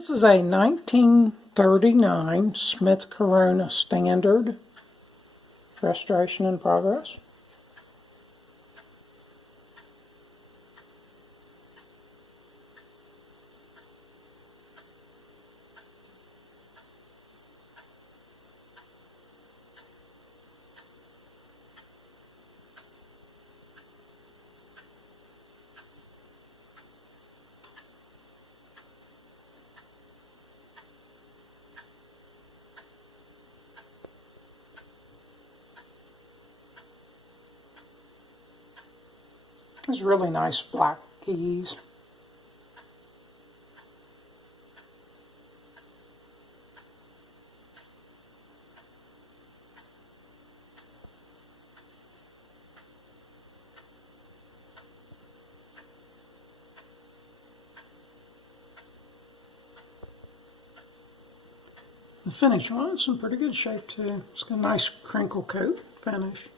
This is a 1939 Smith Corona Standard, restoration in progress. It's really nice black keys. The finish on it's in pretty good shape too. It's got a nice crinkle coat finish.